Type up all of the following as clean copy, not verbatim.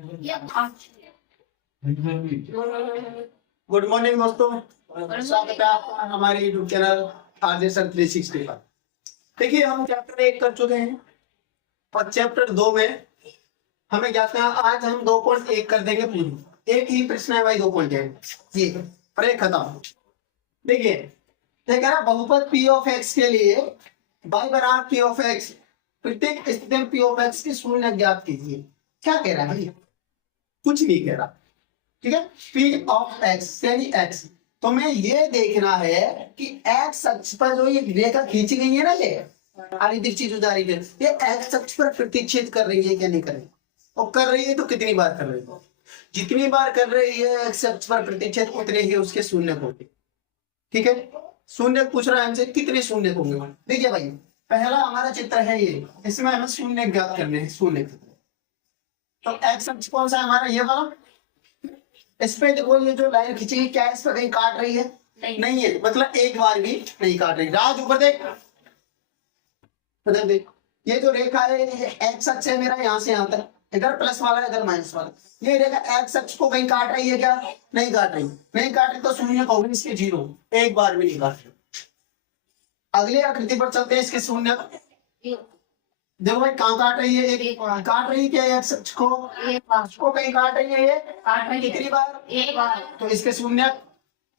Good morning दोस्तों, स्वागत है आपका हमारे यूट्यूब चैनल आरजे सर 360 पर। देखिए, हम चैप्टर 1 कर चुके हैं और चैप्टर 2 में हमें क्या करना है। आज हम 2.1 कर देंगे पूरी। एक ही प्रश्न है भाई, 2.1 ये और एक खत्म। देखिए, देखा ना, बहुपद पी ऑफ एक्स के लिए y बराबर पी ऑफ एक्स, प्रत्येक स्थिति में पी ऑफ एक्स की शून्य ज्ञात कीजिए। क्या कह रहा है भाई? कुछ नहीं कह रहा, ठीक है। पी ऑफ एक्स यानी एक्स, तो मैं ये देखना है कि एक्स अक्ष पर जो ये रेखा खींची गई है ना, ये आरी तिरछी जो जा रही है, ये एक्स अक्ष पर प्रतिच्छेद कर रही है क्या नहीं कर रही? और कर रही है तो कितनी बार कर रही है? जितनी बार कर रही है एक्स अक्ष पर प्रतिच्छेद, उतने ही उसके शून्य होंगे। ठीक है, शून्य पूछ रहा है हमसे, कितने शून्य होंगे? देखिए भाई, पहला हमारा चित्र है ये, इसमें हमें शून्य ज्ञात करने हैं। शून्य तो एक्स अक्ष कौन सा है हमारा? ये वाला। इस पे देखो, ये जो लाइन खींची है, क्या इस पर कहीं काट रही है? नहीं है, मतलब एक बार भी नहीं काट रही। राज ऊपर देख, देख, ये जो रेखा है एक्स अक्ष है मेरा, यहाँ से यहाँ तक, इधर प्लस वाला इधर माइनस वाला। ये रेखा एक्स अक्ष को कहीं काट रही है क्या? नहीं काट रही। नहीं काट रही तो शून्य का होगा इसके 0, एक बार भी नहीं काट रही। अगली आकृति पर चलते हैं, इसके शून्य। देखो भाई, कहाँ काट रही है? एक काट रही है क्या एक्स अक्ष को? को कहीं काट रही है, ये काट रही है। कितनी बार? एक बार। तो इसके शून्य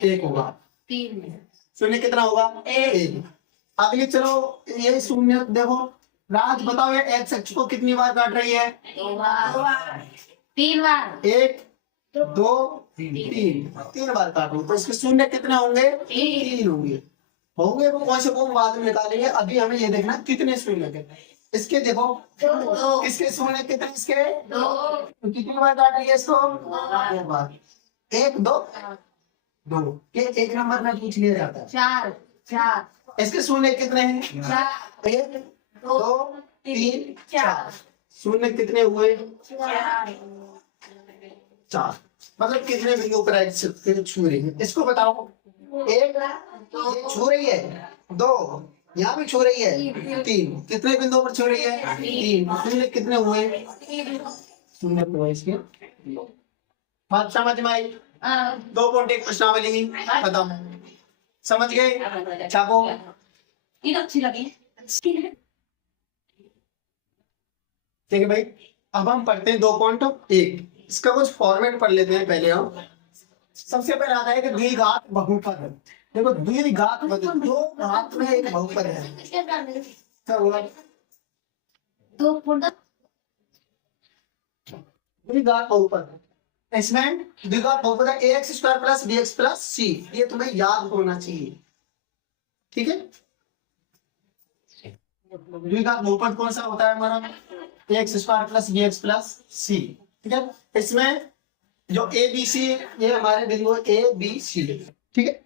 1 होगा। 3 शून्य कितना होगा? 1। अगली चलो, ये शून्य देखो, राज बताओ, ये एक्स अक्ष को कितनी बार काट रही है? 2 बार। 3 बार। 1 2 3 बार काट रही। तो इसके शून्य कितने होंगे? 3 होंगे। होंगे वो कौन से को बाद में निकालेंगे। अभी हमें ये देखना कितने शून्य कितने इसके। देखो, इसके शून्य कितने? इसके 2। तो कितनी बार काट रही है इसको? 2 बार। 1 2 2। ये एक नंबर में पूछ लिया जाता है। 4। इसके शून्य कितने हैं? 4। 1 2 3 4। शून्य कितने हुए? 4। मतलब कितने बिंदु पर छू रही है? इसको बताओ। 1 छू रही है, 2 यहाँ भी छू रही है, 3 कितने बिंदुओं पर छू रही है? 3। शून्य कितने हुए? शून्य हुए इसके। बात समझ में आई? 2.1 प्रश्नावली खत्म। समझ गए? छापो। अच्छी लगी। ठीक है भाई, अब हम पढ़ते हैं 2.1। इसका कुछ फॉर्मेट पढ़ लेते हैं पहले हम। सबसे पहले आता है कि द्विघात बहुपद। देखो, द्विघात बहुपद, 2 घात में एक बहुपद है। क्या हुआ? द्विघात बहुपद, इसमें द्विघात बहुपद है ax square plus bx plus c। ये तुम्हें याद होना चाहिए, ठीक है। द्विघात बहुपद कौन सा होता है हमारा? ax square plus bx plus c, ठीक है। इसमें जो a b c, ये हमारे बिंदु a b c, ठीक है।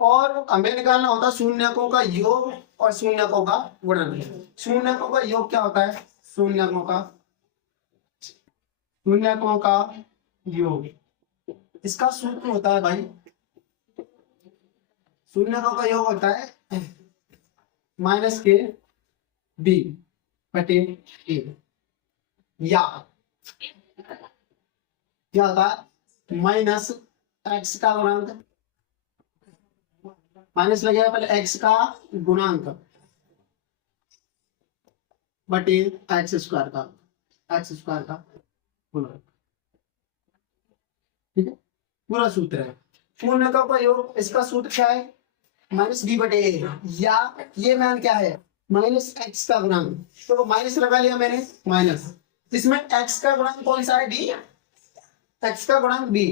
और हमें निकालना होता है शून्यकों का योग और शून्यकों का गुणन। शून्यकों का योग क्या होता है? शून्यकों का योग, इसका सूत्र होता है भाई, शून्यकों का योग होता है माइनस के बी बटे ए, या क्या होता है? माइनस एक्स का गुणांक, माइनस लगेगा पहले एक्स का गुणांक बटे एक्स स्क्वायर का गुणांक, ठीक है। पूरा सूत्र है। शून्यकों का योग, इसका सूत्र क्या है? माइनस बी बटे ए, या ये मान क्या है? माइनस एक्स का गुणांक। तो माइनस लगा लिया मैंने, माइनस, इसमें एक्स का गुणांक कौन सा है? बी। एक्स का गुणांक बी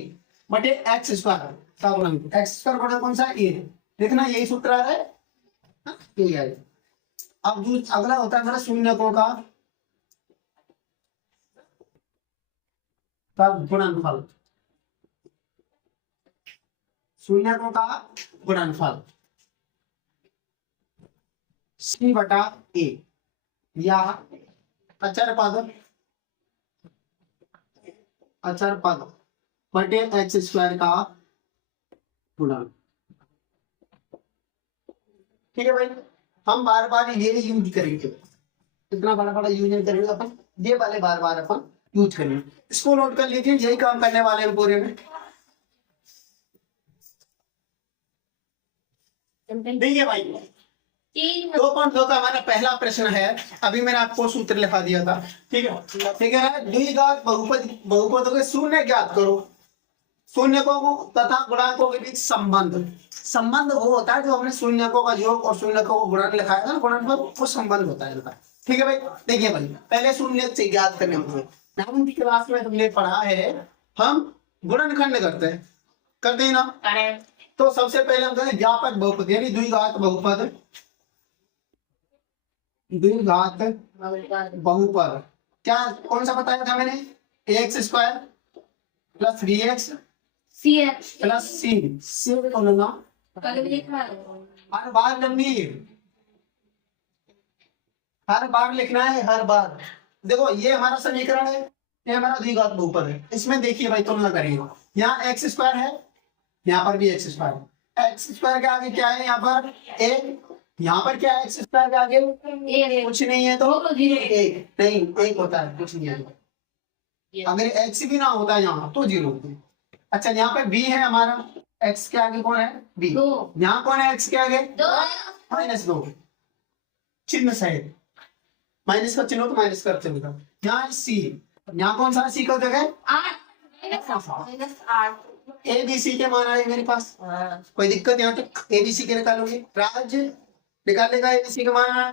बटे एक्स स्क्वायर का गुणांक, एक्स का गुणांक कौन सा है? ए। देखना, यही सूत्र आ रहा है, यही है। अब जो अगला होता है हमारा शून्यकों का गुणनफल। शून्यकों का गुणनफल c बटा a, या अचर पद बटे एक्स स्क्वायर का गुणन, ठीक है भाई। हम बार बार ये यूज करेंगे, इतना बड़ा यूज नहीं करेंगे अपन, ये वाले बार बार अपन यूज करिए। इसको नोट कर लीजिए, यही काम करने वाले हैं पूरे में। देखिए भाई 2.2 का हमारा पहला प्रश्न है। अभी मैंने आपको सूत्र लिखा दिया था, ठीक है। ठीक है ना, द्विघात बहुपदों के शून्य ज्ञात करो। शून्यकों तथा गुणांकों के बीच संबंध वो होता है जो हमने शून्यकों का योग और शून्यकों को गुणन लिखा है ना, गुणनफल, वो संबंध होता है इनका। ठीक है भाई, देखिए भाई पहले शून्य से ज्ञात करने होंगे। नाइन्थ क्लास में हमने पढ़ा है, हम गुणनखंड करते हैं, करते हैं ना। तो सबसे पहले हम कहते हैं व्यापक बहुपद यानी द्विघात बहुपद। द्विघात बहुपद क्या, कौन सा बताया था मैंने? X square plus b x plus c बोलना हर बार लंबी, हर बार लिखना है, हर बार। देखो ये हमारा समीकरण है, ये हमारा द्विघात बहुपद है। इसमें देखिए भाई तुलना करिए, यहाँ एक्स स्क्वायर है, यहाँ पर भी एक्स स्क्वायर है। एक्स स्क्वायर के आगे क्या है? यहाँ पर एक, यहाँ पर क्या है? एक्स स्क्वायर के आगे कुछ नहीं है, तो एक नहीं, एक होता है, कुछ नहीं है। अगर एक्स भी ना होता है यहाँ तो जीरो होती है। अच्छा यहाँ पे बी है हमारा, एक्स के आगे कौन है? बी। यहाँ कौन है एक्स के आगे? -2, चिन्ह सहित माइनस का चिन्ह, तो माइनस कर चलेगा। यहाँ सी, यहाँ कौन सा सी का जगह? ए बी सी के मान आए मेरे पास, कोई दिक्कत? यहाँ तक ए बी सी के निकालोगे, राज निकाल लेगा ए बी सी के मान।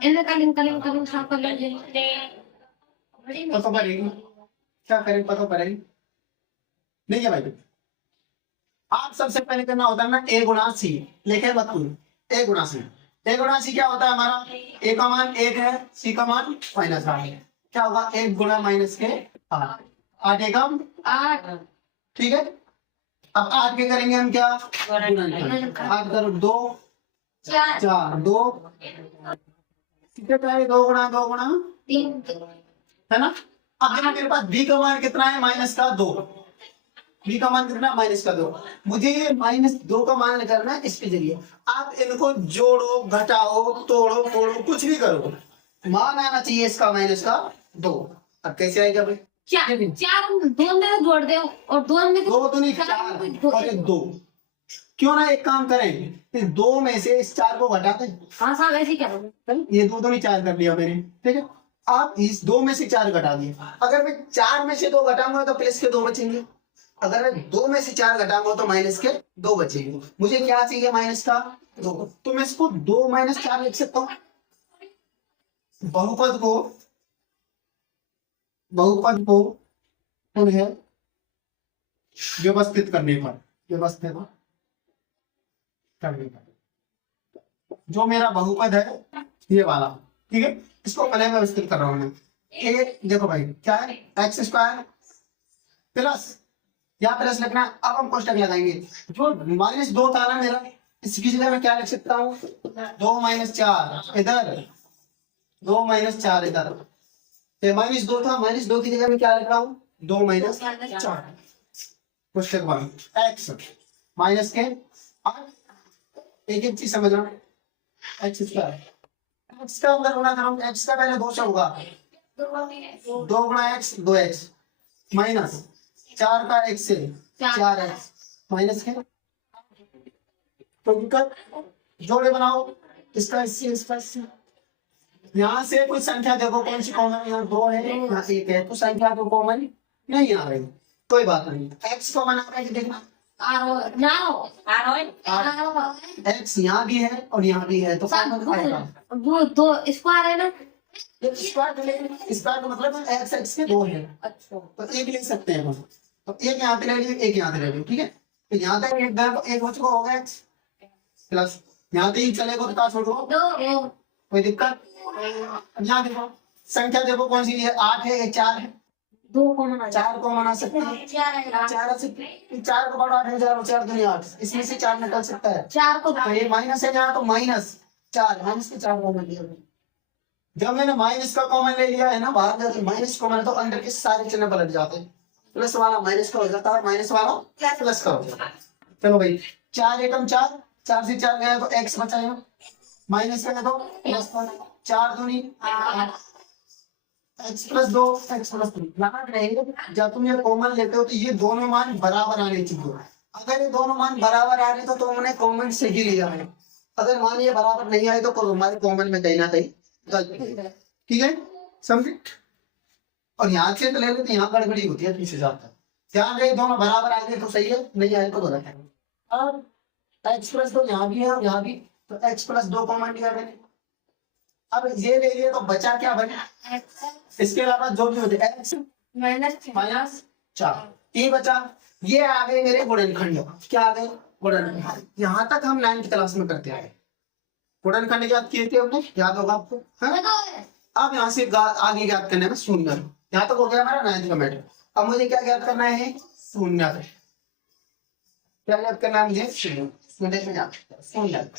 पता पड़ेगी, क्या करें, पता पड़ेगी। नहीं है भाई, आप सबसे पहले करना होता है ना ए गुणा सी, लिखे मत ए गुणा सी। ए गुणा सी क्या होता है हमारा? ए का मान 1 है, सी का मान -8 है। क्या होगा? 1 गुणा माइनस के 8, 8 एकम 8, ठीक है। अब 8 के करेंगे हम क्या? 8 करो 2 4 2 कितने का है? 2 गुणा 2 गुणा 3 है ना। अब मेरे पास बी का मान कितना है? -2। बी का मान कितना? -2। मुझे ये -2 का मान निकालना है इसके जरिए। आप इनको जोड़ो, घटाओ, तोड़ो, फोड़ो, कुछ भी करो, मान आना चाहिए इसका -2। अब कैसे आएगा भाई? 4 2 में जोड़ दे और 2 में 2 तो नहीं 4 और 2। क्यों ना एक काम करें, इस 2 में से इस 4 को घटा दें। हाँ साहब ऐसे ही करोगे। ये 2 तो नहीं 4 कर लिया मैंने, ठीक है। आप इस 2 में से 4 घटा दिए। अगर मैं 4 में से 2 घटाऊंगा तो प्लस के 2 बचेंगे। अगर मैं 2 में से 4 घटाऊंगा तो माइनस के 2 बचेंगे। मुझे क्या चाहिए? -2। तो मैं इसको 2 - 4 लिख सकता हूँ। बहुपद को है व्यवस्थित करने पर, व्यवस्थित करने पर जो मेरा बहुपद है ये वाला, ठीक है, इसको पहले व्यवस्थित कर रहा हूं मैं। एक देखो भाई क्या है? एक्स स्क्वायर प्लस, या प्लस लिखना है। अब हम कोष्टक लगाएंगे। जो -2 था ना मेरा, इसकी जगह मैं क्या लिख सकता हूँ? 2 - 4 इधर, 2 - 4 इधर। -2 था, -2 की जगह मैं क्या लिख रहा हूँ? 2 - 4। कोष्टक बंद। एक्स माइनस के 8, एक चीज समझ रहा हूँ, एक्स स्क्वायर, एक्स का अंदर गुणा करूँ, एक्स का पहले 2 से होगा, 2 गुणा एक्स 2x माइनस 4 का x से 4x माइनस के, तो दिक्कत जोड़े बनाओ, इसका इससे, इसका इससे। यहाँ से कोई संख्या देखो कौन सी कॉमन है? यहाँ 2 है, यहाँ 1 है, तो संख्या तो कॉमन नहीं आ रही, कोई बात नहीं। x कॉमन आ रहा है देखना, एक्स यहाँ भी है और यहाँ भी है, तो वो 2 स्क्वायर है ना, स्क्वायर का मतलब एक्स एक्स के 2 है। अच्छा, तो एक ले सकते हैं हम, तो एक यहाँ पे ले लियो, एक यहाँ पे ले लियो, ठीक है। तो यहाँ तक एक हो चुका होगा एक्स प्लस, यहाँ तक ही चलेगा तो छोड़ो, कोई दिक्कत? यहाँ देखो संख्या देखो कौन सी है, 8 है, 4 है, 4 को मना सकते हैं, 4 को बढ़ा 8 है, 4 दूनी 8, इसमें से 4 निकल सकता है, 4 को तो ये माइनस है जहाँ, तो -4 माइनस के 4 कॉमन लिया। जब मैंने माइनस का कॉमन ले लिया है ना, बाहर जाके माइनस कॉमन है तो अंदर के सारे चिन्ह पलट जाते हैं, प्लस वाला माइनस का हो जाता है, माइनस वाला प्लस का हो जाता है। चलो भाई 4 एकम 4, 4 से 4 गया तो x बचाएगा, माइनस का तो प्लस 4 दूनी 8, x+2 x+3 याद रहेगा जब तुम ये कॉमन लेते हो तो ये दोनों मान बराबर आने चाहिए। अगर ये दोनों मान बराबर आ रहे तो तुमने कॉमन सही लिया है। अगर मान ये बराबर नहीं आए तो हमारे कॉमन में कहीं ना कहीं गलती है। ठीक है, समझे? और यहाँ से तो ले लेते, यहाँ गड़बड़ी होती है 30,000 तक। ध्यान रहे दोनों बराबर आ गए तो सही है, नहीं आए तो गलत है। अब x+2 यहाँ भी है और यहाँ भी, तो x+2 कॉमन लिया मैंने। अब ये ले लिए तो बचा क्या बना, इसके अलावा जो भी होते x -4 ये बचा। ये आ गए मेरे गुणनखंड। क्या आ गए? गुणनखंड। यहाँ तक हम 9th क्लास में करते आए। गुणनखंड याद किए थे हमने, याद होगा आपको। हाँ? अब यहाँ से आगे याद करने में शून्य। यहाँ तक हो गया हमारा 9th का मैटर। अब मुझे क्या याद करना है? शून्य। क्या याद करना है मुझे? शून्य।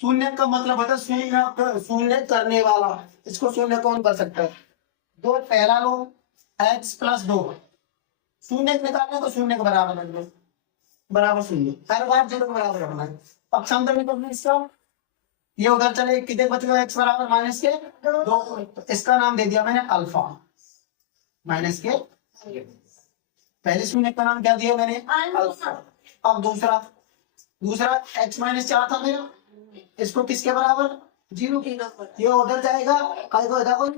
शून्य का मतलब होता है शून्य करने वाला। इसको शून्य कौन कर सकता है? दो पहला लो x+2 शून्य निकालना तो शून्य के बराबर रख दो, बराबर शून्य। हर बार 0 के बराबर रखना है। अब क्षमता निकालना इसका, ये उधर चले कितने बच गए? x बराबर माइनस के 2। तो इसका नाम दे दिया मैंने अल्फा। माइनस के पहले शून्य का नाम क्या दिया मैंने? अल्फा। अब दूसरा x-4 था मेरा, इसको किसके बराबर? 0। ये उधर जाएगा कल को इधर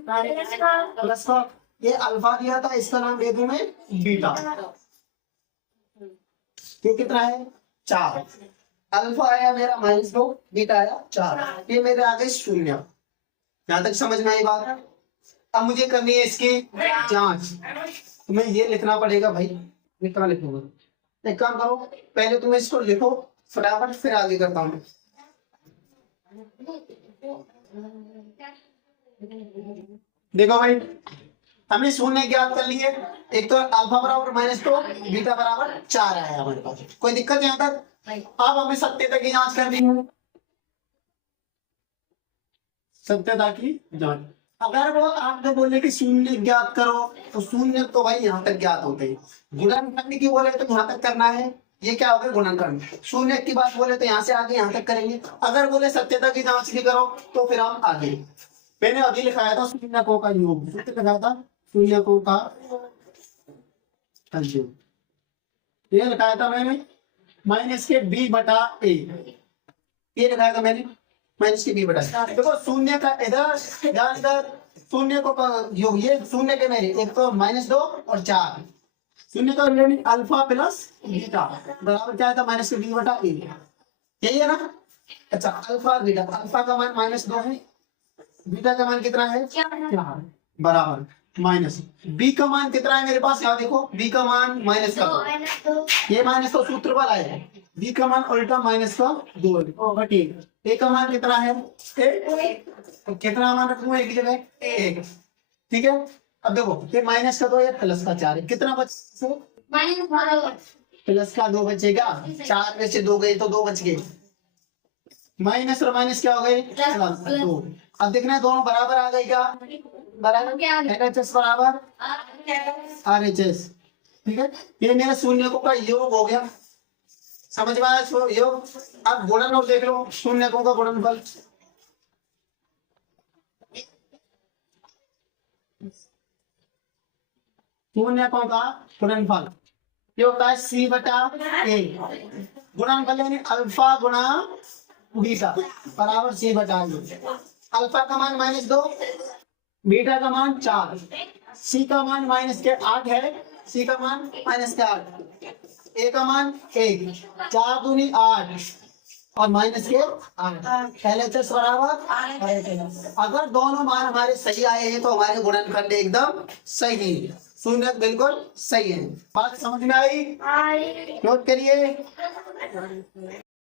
प्लस का, ये अल्फा दिया था, इसका नाम दे दूं मैं बीटा। ये कितना है? 4। अल्फा आया मेरा -2, बीटा आया 4। ये मेरे आगे शून्य। यहाँ तक समझ में आई बात? अब मुझे करनी है इसकी जांच। तुम्हें ये लिखना पड़ेगा भाई। मैं कहाँ लिखूंगा? एक काम करो, पहले तुम इसको लिखो फटाफट, फिर आगे करता हूँ। देखो भाई, हमने शून्य ज्ञात कर लिए। एक तो अल्फा बराबर -2, बीटा बराबर 4 आया हमारे पास। कोई दिक्कत यहाँ तक? अब हमें सत्यता की जांच करनी है। सत्यता की जांच, अगर वो आपको बोले कि शून्य ज्ञात करो तो शून्य तो भाई यहाँ तक ज्ञात होते हैं। गुणनखंड की बोले तो यहाँ तक करना है। ये क्या हो गया? गुणनखंड। शून्य की बात बोले तो यहाँ से आगे यहाँ तक करेंगे। अगर बोले सत्यता की जांच भी करो तो फिर हम आगे। मैंने अभी लिखाया था शून्यकों का योग, लिखाया था शून्यकों का योग। ये लिखाया था मैंने -b/a। ये लिखाया था मैंने -b/a। देखो शून्य का इधर शून्य को योग, ये शून्य के मेरे एक तो -2 और 4। शून्य का अल्फा प्लस बीटा बराबर क्या था? -b/a। यही है ना? अच्छा, अल्फा बीटा, अल्फा का मान -2 है, बीटा का मान कितना है? 4 बराबर माइनस। बी का मान कितना है मेरे पास? यहाँ देखो, बी का मान -2। ये -2 सूत्र पर आया है। बी का मान उल्टा -2। ए का मान कितना है? 1। तो कितना मान रखूंगा एक जगह? 1। ठीक है, अब देखो ये माइनस का 2 है, प्लस का 4 है। कितना बचे? प्लस का 2 बचेगा। 4 में से 2 गए तो 2 बच गए। माइनस और माइनस क्या हो गए? प्लस 2। अब देखना है दोनों बराबर आ गए क्या? बराबर। LHS बराबर RHS। ठीक है, ये मेरा शून्यकों का योग हो गया। समझ में आया योग? अब गुणन और देख लो शून्यकों का गुणनफल। शून्यकों का गुणनफल ये होता है C/A। गुणनफल यानी अल्फा गुणा बीटा बराबर C/A। अल्फा का मान -2, बीटा का मान 4, सी का मान -8 है, सी का मान -8, ए का मान 1, 4 दूनी 8 और -8। LHS बराबर। अगर दोनों मान हमारे सही आए हैं तो हमारे गुणनखंड एकदम सही है। शून्य बिल्कुल सही है। बात समझ में आई? नोट करिए।